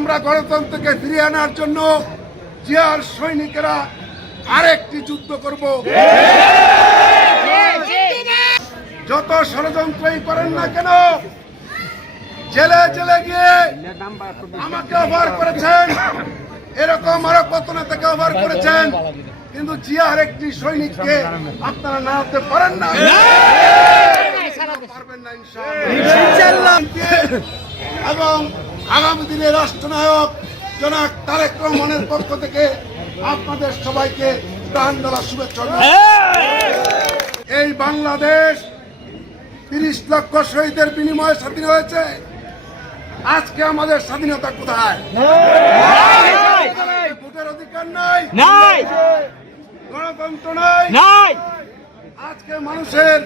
আমরা গণতন্ত্রকে ফিরিয়ে আনার জন্য জিয়ার সৈনিকেরা আরেকটি যুদ্ধ করব। যত ষড়যন্ত্রই করেন না কেন, জেলে জেলে গিয়ে আমাকে অফার করেছেন, এরকম আরো কত নেতাকে অফার করেছেন, কিন্তু জিয়ার একটি সৈনিককে আপনারা নাড়াতে পারেন না, পারবেন না ইনশাআল্লাহ। এবং আগামী দিনে রাষ্ট্রনায়ক জনাব তারেক রহমানের পক্ষ থেকে আপনাদের সবাইকে প্রাণ ঢালা শুভেচ্ছা। এই বাংলাদেশ ৩০ লক্ষ শহীদের বিনিময়ে স্বাধীন হয়েছে। আজকে আমাদের স্বাধীনতা কোথায়? ভোটের অধিকার নাই, গণতন্ত্র নাই। আজকে মানুষের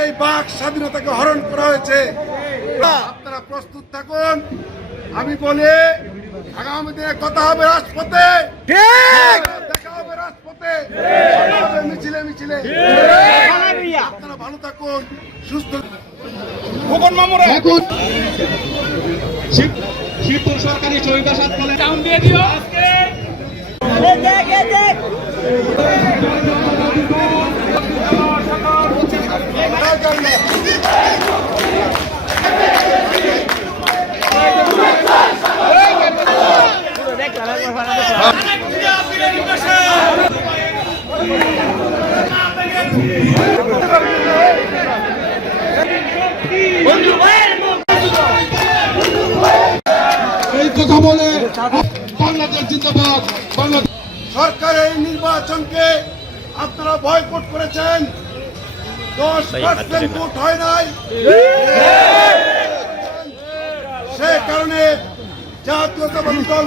এই বাক স্বাধীনতাকে হরণ করা হয়েছে। আপনারা প্রস্তুত থাকুন। আমি বলি আগামী দিনে কথা হবে রাজপথে, দেখা হবে রাজপথে, মিছিলে মিছিলে। আপনারা ভালো থাকুন, সুস্থ শিবপুর সরকারি শহীদাসাদ কলেজ টাউন দিয়ে দিও আজকে। এই কথা বলে বাংলাদেশ জিন্দাবাদ। সরকারের নির্বাচনকে আপনারা বয়কট করেছেন, 10% ভোট হয় নাই। সে কারণে জাতীয়তাবাদী দল